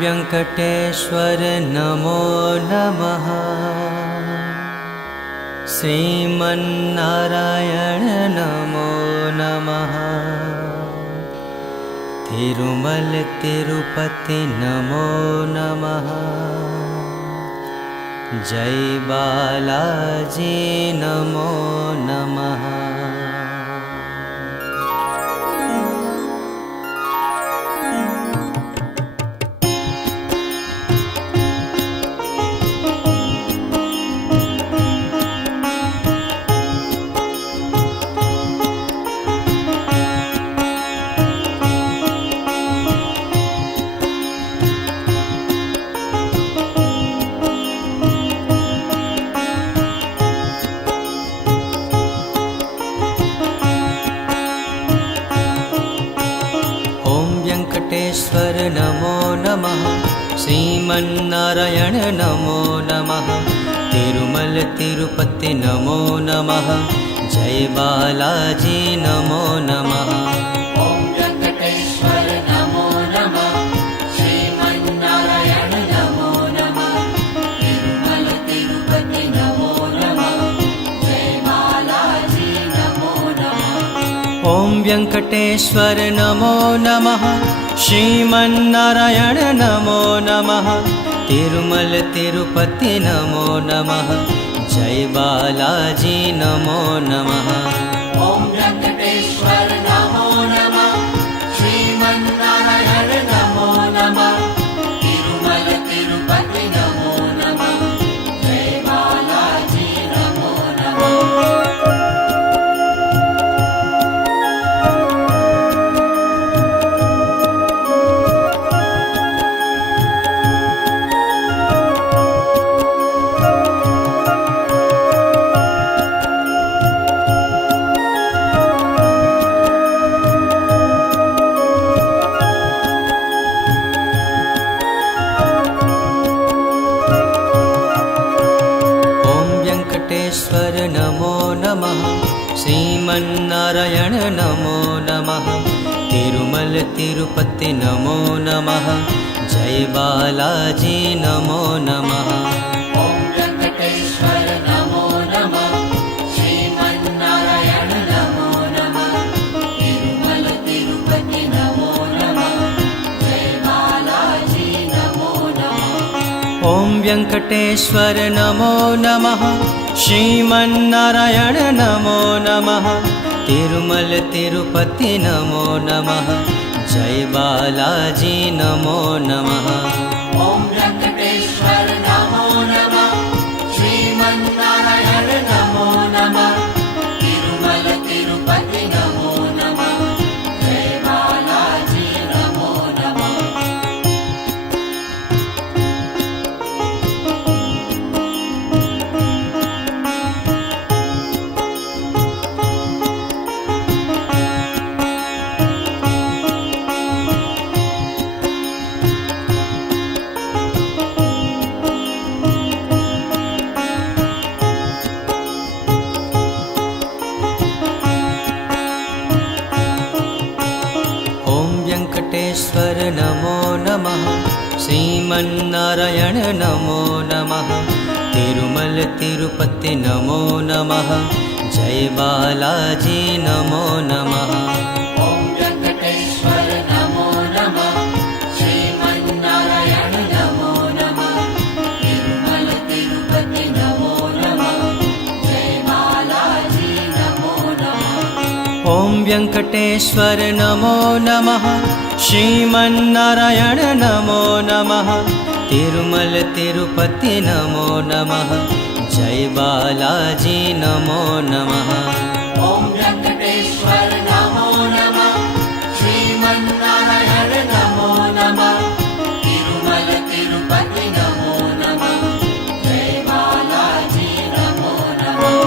व्यङ्कटेश्वर नमो नमः। श्रीमन्नारायण नमो नमः। तिरुमल तिरुपति नमो नमः। जय बालाजी नमो नमः। वेङ्कटेश्वर नमो नमः। श्रीमन्नारायण नमो नमः। तिरुमल तिरुपति नमो नमः। जय बालाजी नमो नमः। ओम वेंकटेश्वर नमो नमः। श्रीमन्नारायण नमो नमः। तिरुमल तिरुपति नमो नमः। जय बालाजी नमो नमः। ओम वेङ्कटेश्वर नमो नमः। श्रीमन्नारायण नमो नमः। तिरुमल तिरुपति नमो नमः। जय बालाजी नमो नमः। ओम वेंकटेश्वर नमो नमः। श्रीमन्नारायण नमो नमः। तिरुमल तिरुपति नमो नमः। जय बालाजी नमो नमः। वेङ्कटेश्वर नमो नमः। श्रीमन्नारायण नमो नमः। तिरुमल तिरुपति नमो नमः। जय बालाजी नमो नमः। ओम वेंकटेश्वर नमो नमः। श्रीमन्नारायण नमो नमः। तिरुमल तिरुपति नमो नमः। जय बालाजी नमो नमः। ओम वेङ्कटेश्वर नमो नमः। श्रीमन्नारायण नमो नमः। तिरुमल तिरुपति नमो नमः। जय बालाजी नमो नमः। ओम वेंकटेश्वर नमो नमः। श्रीमन्नारायण नमो नमः। तिरुमल तिरुपति नमो नमः। जय बालाजी नमो नमः। ओम वेङ्कटेश्वर नमो नमः। श्रीमन्नारायण नमो नमः। तिरुमल तिरुपति नमो नमः। जय बालाजी नमो नमः। ओम वेंकटेश्वर नमो नमः। श्रीमन्नारायण नमो नमः। तिरुमल तिरुपति नमो नमः। जय बालाजी नमो नमः। ओम वेङ्कटेश्वर नमो नमः। श्रीमन्नारायण नमो नमः। तिरुमल तिरुपति नमो नमः। जय बालाजी नमो नमः। ओम वेंकटेश्वर नमो नमः। श्रीमन्नारायण नमो नमः। तिरुमल तिरुपति नमो नमः। जय बालाजी नमो नमः।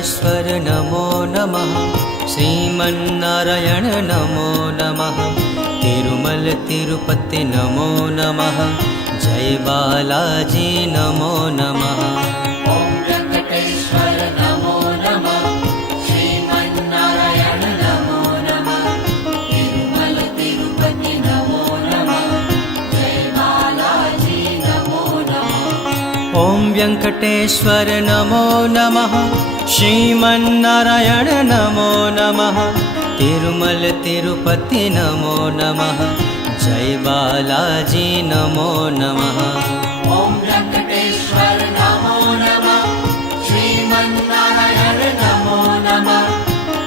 वेङ्कटेश्वर नमो नमः। श्रीमन्नारायण नमो नमः। तिरुमल तिरुपति नमो नमः। जय बालाजी नमो नमः। ॐ वेङ्कटेश्वर नमो नमः। श्रीमन्नारायण नमो नमः। तिरुमल तिरुपति नमो नमः। जय बालाजी नमो नमः। ॐ वेङ्कटेश्वर नमो नमः। श्रीमन्नारायण नमो नमः। तिरुमल तिरुपति नमो नमः। जय बालाजी नमो नमः। ॐ वेङ्कटेश्वर नमो नमः। श्रीमन्नारायण नमो नमः।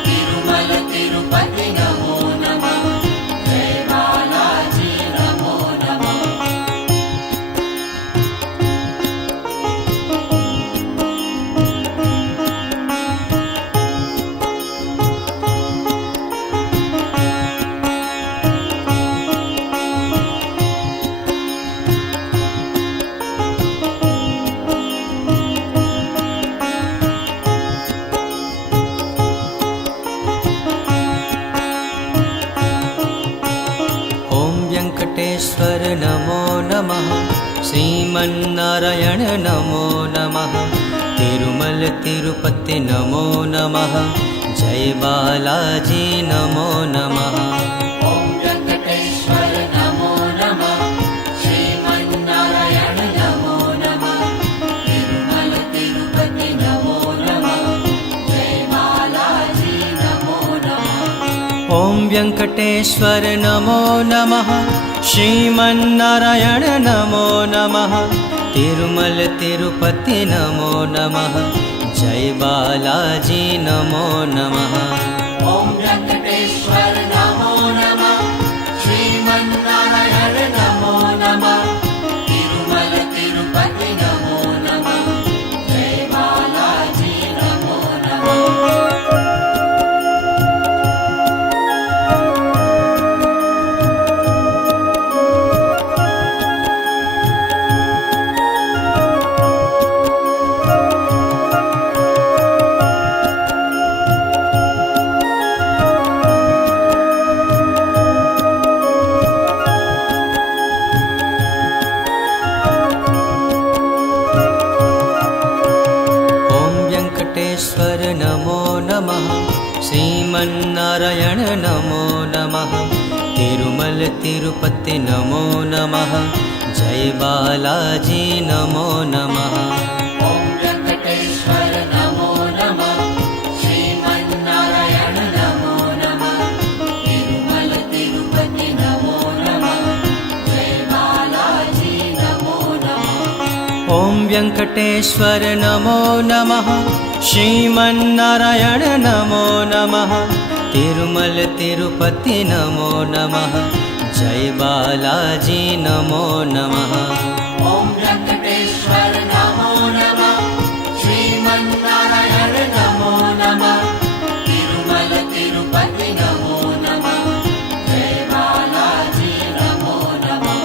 तिरुमल तिरुपति नमो नमः। जय बालाजी नमो नमः। ॐ वेङ्कटेश्वर नमो नमः। श्रीमन्नारायण नमो नमः। तिरुमल तिरुपति नमो नमः। जय बालाजी नमो नमः। ॐ वेङ्कटेश्वर नमो नमः। श्रीमन्नारायण नमो नमः। तिरुमल तिरुपति नमो नमः। जय बालाजी नमो नमः। ॐ वेङ्कटेश्वर नमो नमः। श्रीमन्नारायण नमो नमः। तिरुमल तिरुपति नमो नमः। जय बालाजी नमो नमः। ॐ वेङ्कटेश्वर नमो नमः। श्रीमन्नारायण नमो नमः। तिरुमल तिरुपति नमो नमः। जय बालाजी नमो नमः। ॐ वेङ्कटेश्वर नमो नमः। श्रीमन्नारायण नमो नमः। तिरुमल तिरुपति नमो नमः। जय बालाजी नमो नमः। ॐ वेङ्कटेश्वर नमो नमः। श्रीमन्नारायण नमो नमः। तिरुमल तिरुपति नमो नमः। जय बालाजी नमो नमः। ॐ वेङ्कटेश्वर नमो नमः। श्रीमन्नारायण नमो नमः। तिरुमल तिरुपति नमो नमः। जय बालाजी नमो नमः। ॐ वेङ्कटेश्वर नमो नमः। श्रीमन्नारायण नमो नमः। तिरुमल तिरुपति नमो नमः। जय बालाजी नमो नमः।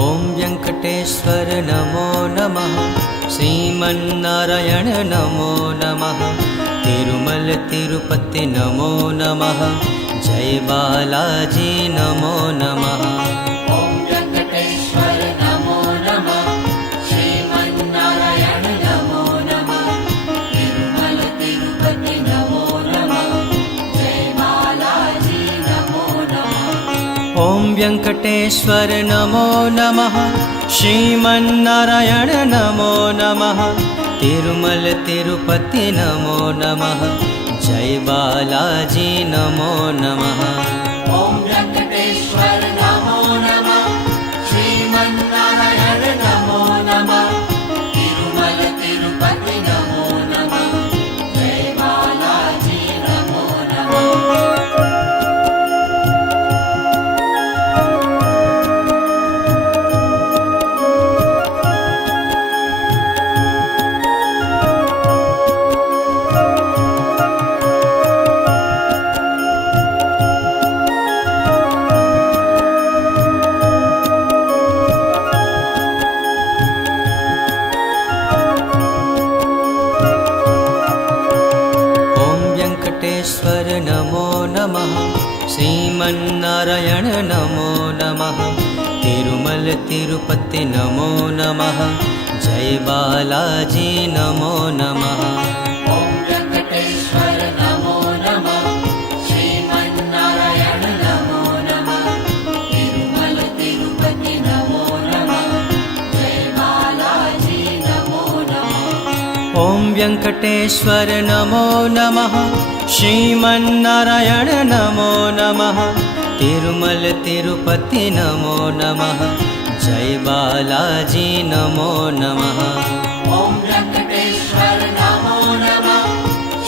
ॐ वेङ्कटेश्वर नमो नमः। श्रीमन्नारायण नमो नमः। तिरुमल तिरुपति नमो नमः। जय बालाजी नमो नमः। ॐ वेङ्कटेश्वर नमो नमः। श्रीमन्नारायण नमो नमः। तिरुमल तिरुपति नमो नमः। जय बालाजी नमो नमः। ॐ वेङ्कटेश्वर नमो नमः। श्रीमन्नारायण नमो नमः। तिरुमल तिरुपति नमो नमः। जय बालाजी नमो नमः। ॐ वेङ्कटेश्वर नमो नमः। श्रीमन्नारायण नमो नमः। तिरुमल तिरुपति नमो नमः। जय बालाजी नमो नमः। श्रीमन्नारायण नमो नमः तिरुमल तिरुपति नमो नमः जय बालाजी नमो नमः ॐ वेङ्कटेश्वर नमो नमः श्रीमन्नारायण नमो नमः तिरुमल तिरुपति नमो नमः जय बालाजी नमो नमः ॐ वेङ्कटेश्वर नमो नमः श्रीमन्नारायण नमो नमः तिरुमल तिरुपति नमो नमः जय बालाजी नमो नमः ॐ वेङ्कटेश्वर नमो नमः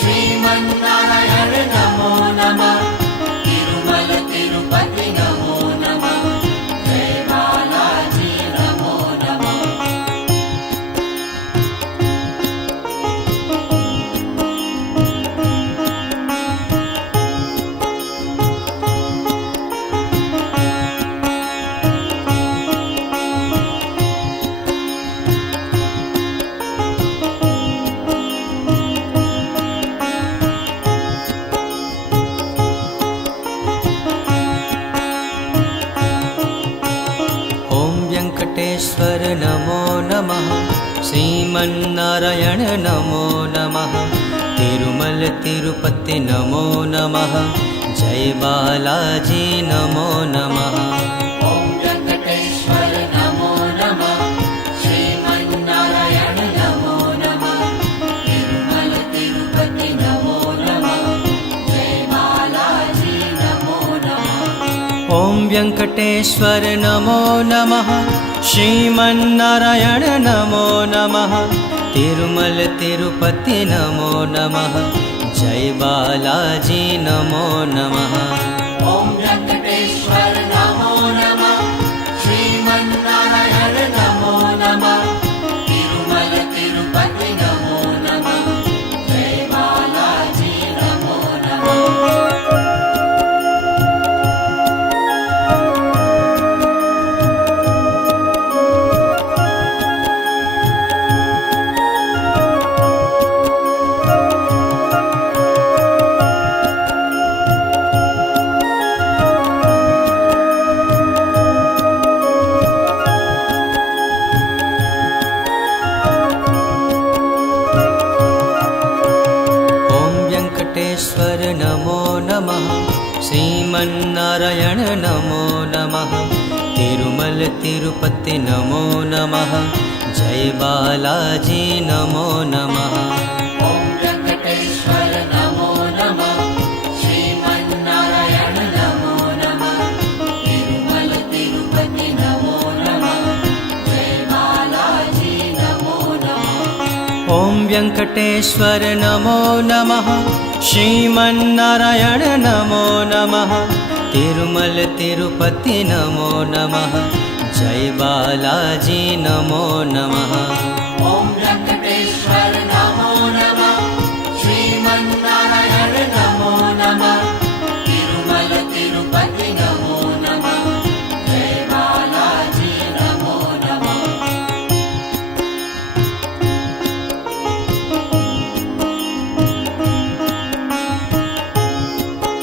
श्रीमन्नारायण नमो नमः तिरुमल तिरुपति नमो नमः जय बालाजी नमो नमः ॐ वेङ्कटेश्वर नमो नमः श्रीमन्नारायण नमो नमः तिरुमल तिरुपति नमो नमः जय बालाजी नमो नमः ॐ वेङ्कटेश्वर नमो नमः श्रीमन्नारायण नमो नमः तिरुमल तिरुपति नमो नमः जय बालाजी नमो नमः ॐ वेङ्कटेश्वर नमो नमः श्रीमन्नारायण नमो नमः तिरुमल तिरुपति नमो नमः जय बालाजी नमो नमः ॐ वेङ्कटेश्वर नमो नमः श्रीमन्नारायण नमो नमः तिरुमल तिरुपति नमो नमः जय बालाजी नमो नमः ॐ वेङ्कटेश्वर नमो नमः श्रीमन्नारायण नमो नमः तिरुमल तिरुपति नमो नमः जय बालाजी नमो नमः ॐ वेङ्कटेश्वर नमो नमः श्रीमन्नारायण नमो नमः तिरुमल तिरुपति नमो नमः जय बालाजी नमो नमः ॐ वेङ्कटेश्वर नमो नमः श्रीमन्नारायण नमो नमः तिरुमल तिरुपति नमो नमः जय बालाजी नमो नमः ॐ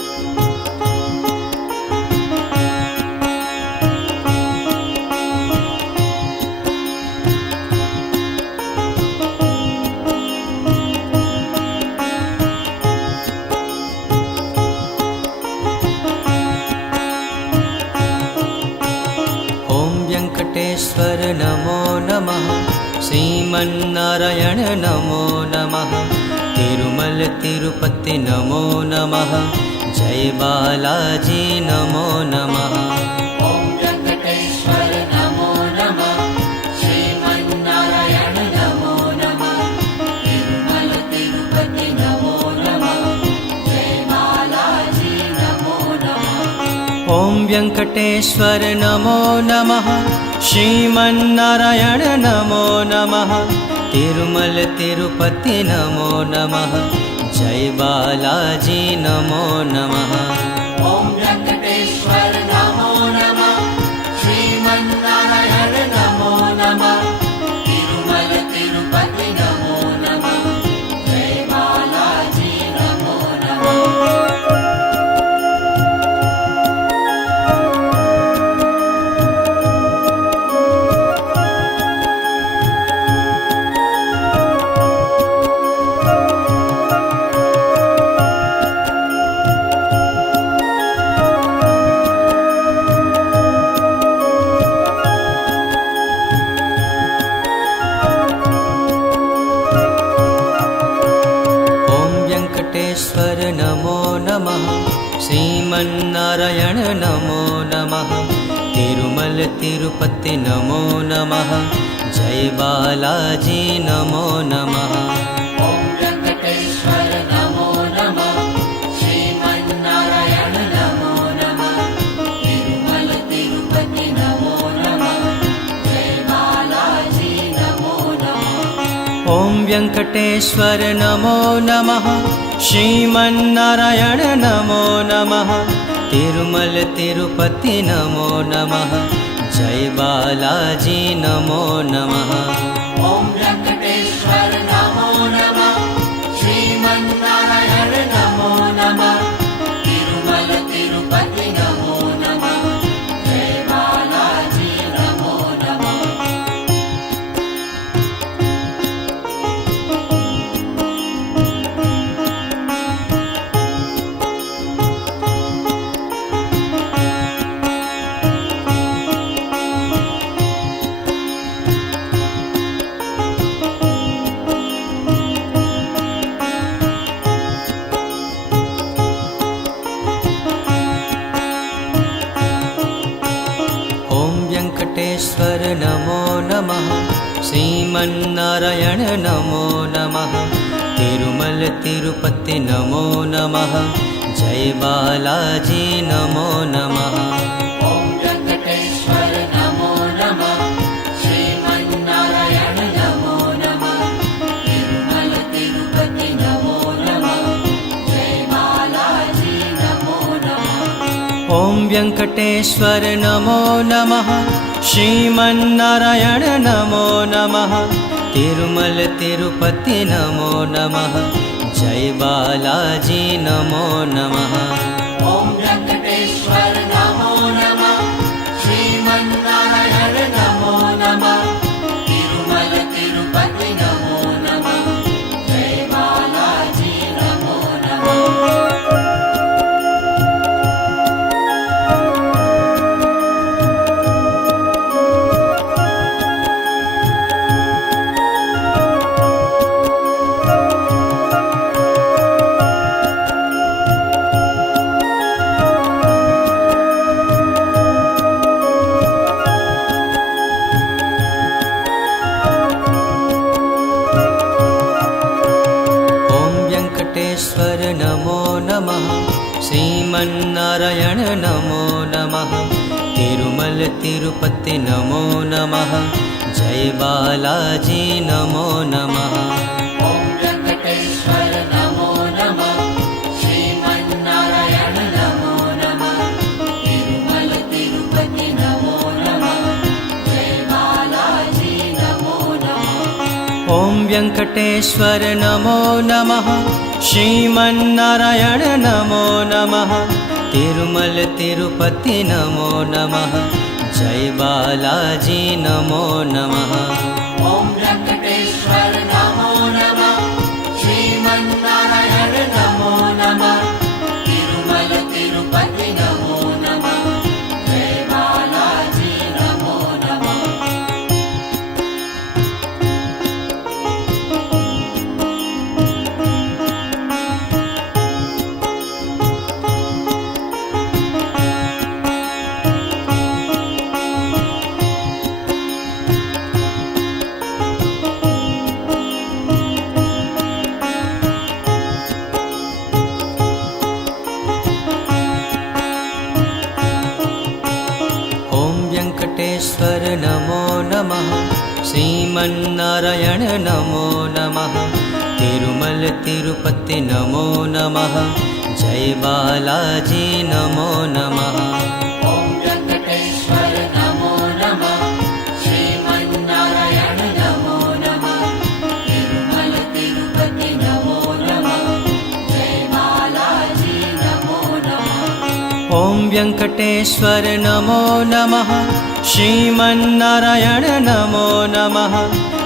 वेङ्कटेश्वर नमो नमः श्रीमन्नारायण नमो नमः तिरुमल तिरुपति नमो नमः जय बालाजी नमो नमः ॐ वेङ्कटेश्वर नमो नमः श्रीमन्नारायण नमो नमः तिरुमल तिरुपति नमो नमः जय बालाजी नमो नमः ॐ वेङ्कटेश्वर नमो नमः श्रीमन्नारायण नमो नमः तिरुमल तिरुपति नमो नमः जय बालाजी नमो नमः ॐ वेङ्कटेश्वर नमो नमः श्रीमन्नारायण नमो नमः तिरुमल तिरुपति नमो नमः जय बालाजी नमो नमः ॐ वेङ्कटेश्वर नमो नमः श्रीमन्नारायण नमो नमः तिरुमल तिरुपति नमो नमः जय बालाजी नमो नमः श्रीमन्नारायण नमो नमः तिरुमल तिरुपति नमो नमः जय बालाजी नमो नमः ॐ वेङ्कटेश्वर नमो नमः श्रीमन्नारायण नमो नमः तिरुमल तिरुपति नमो नमः जय बालाजी नमो नमः ॐ वेङ्कटेश्वर नमो नमः श्रीमन्नारायण नमो नमः तिरुमल तिरुपति नमो नमः जय बालाजी नमो नमः ॐ वेङ्कटेश्वर नमो नमः श्रीमन्नारायण नमो नमः तिरुमल तिरुपति नमो नमः जय बालाजी नमो नमः ॐ वेङ्कटेश्वर नमो नमः श्रीमन्नारायण नमो नमः तिरुमल तिरुपति नमो नमः जय बालाजी नमो नमः ॐ वेङ्कटेश्वर नमो नमः श्रीमन्नारायण नमो नमः तिरुमल तिरुपति नमो नमः जय बालाजी नमो नमः ॐ वेङ्कटेश्वर नमो नमः श्रीमन्नारायण नमो नमः तिरुमल तिरुपति नमो नमः जय बालाजी नमो नमः ॐ वेङ्कटेश्वर नमो नमः श्रीमन्नारायण नमो नमः तिरुमल तिरुपति नमो नमः जय बालाजी नमो नमः ॐ वेङ्कटेश्वर नमो नमः श्रीमन्नारायण नमो नमः तिरुमल तिरुपति नमो नमः जय बालाजी नमो नमः ॐ वेङ्कटेश्वर नमो नमः श्रीमन्नारायण नमो नमः तिरुमल तिरुपति नमो नमः जय बालाजी नमो नमः ॐ वेङ्कटेश्वर नमो नमः श्रीमन्नारायण नमो नमः तिरुमल तिरुपति नमो नमः जय बालाजी नमो नमः ॐ वेङ्कटेश्वर नमो नमः श्रीमन्नारायण नमो नमः तिरुमल तिरुपति नमो नमः जय बालाजी नमो नमः ॐ वेङ्कटेश्वर नमो नमः श्रीमन्नारायण नमो नमः तिरुमल तिरुपति नमो नमः जय बालाजी नमो नमः ॐ वेङ्कटेश्वर नमो नमः श्रीमन्नारायण नमो नमः तिरुमल तिरुपति नमो नमः जय बालाजी नमो नमः ॐ वेङ्कटेश्वर नमो नमः श्रीमन्नारायण नमो नमः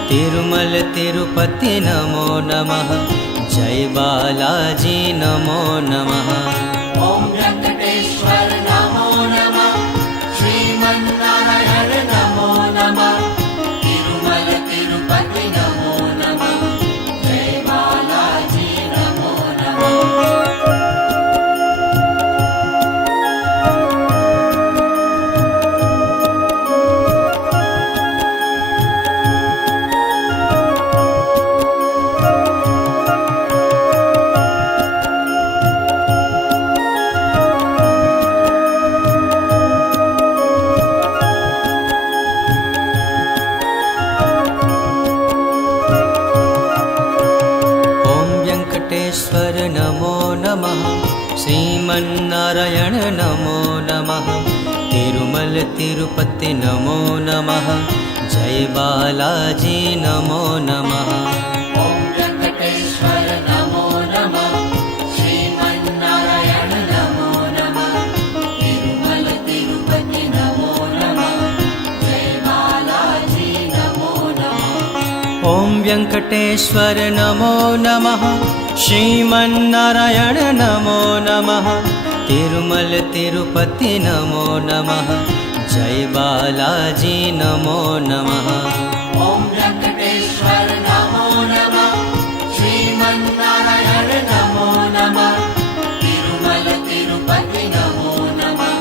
तिरुमल तिरुपति नमो नमः जय बालाजी नमो नमः ॐ वेङ्कटेश्वर नमो नमः श्रीमन्नारायण नमो नमः तिरुमल तिरुपति नमो नमः जय बालाजी नमो नमः श्रीमन्नारायण नमो नमः तिरुमल तिरुपति नमो नमः जय बालाजी नमो नमः ॐ वेङ्कटेश्वर नमो नमः श्रीमन्नारायण नमो नमः तिरुमल तिरुपति नमो नमः जय बालाजी नमो नमः ॐ वेङ्कटेश्वर नमो नमः श्रीमन्नारायण नमो नमः तिरुमल तिरुपति नमो नमः जय बालाजी नमो नमः ॐ वेङ्कटेश्वर नमो नमः श्रीमन्नारायण नमो नमः तिरुमल तिरुपति नमो नमः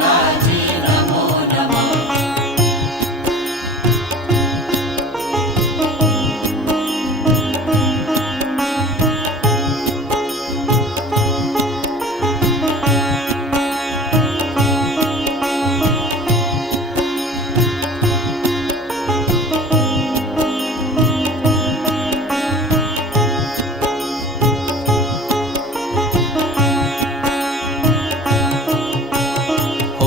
जय बालाजी नमो नमः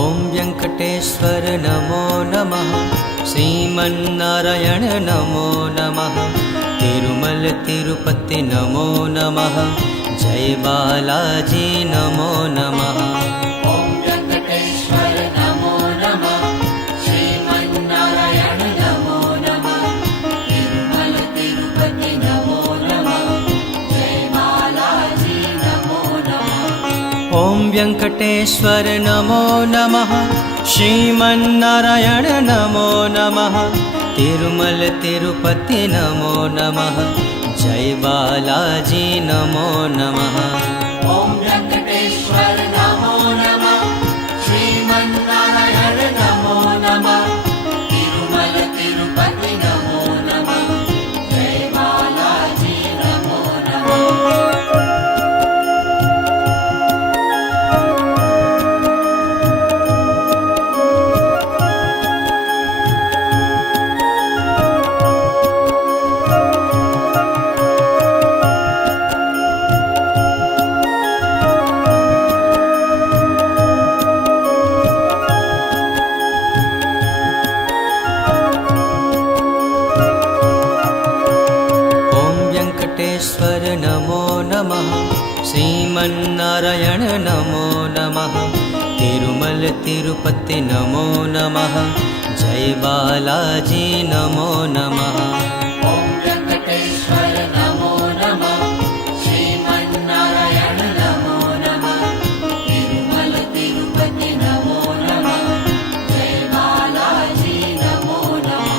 ॐ वेङ्कटेश्वर नमो नमः श्रीमन्नारायण नमो नमः तिरुमल तिरुपति नमो नमः जय बालाजी नमो नमः ॐ वेङ्कटेश्वर नमो नमः श्रीमन्नारायण नमो नमः तिरुमल तिरुपति नमो नमः जय बालाजी नमो नमः ॐ वेङ्कटेश्वर नमो नमः श्रीमन्नारायण नमो नमः तिरुमल तिरुपति नमो नमः जय बालाजी नमो नमः ॐ वेङ्कटेश्वर नमो नमः श्रीमन्नारायण नमो नमः तिरुमल तिरुपति नमो नमः जय बालाजी नमो नमः ॐ वेङ्कटेश्वर नमो नमः श्रीमन्नारायण नमो नमः तिरुमल तिरुपति नमो नमः जय बालाजी नमो नमः ॐ वेङ्कटेश्वर नमो नमः श्रीमन्नारायण नमो नमः तिरुमल तिरुपति नमो नमः जय बालाजी नमो नमः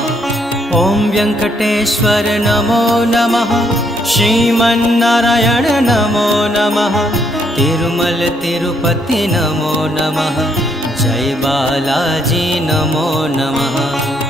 ॐ वेङ्कटेश्वर नमो नमः श्रीमन्नारायण नमो नमः तिरुमल तिरुपति नमो नमः जय बालाजी नमो नमः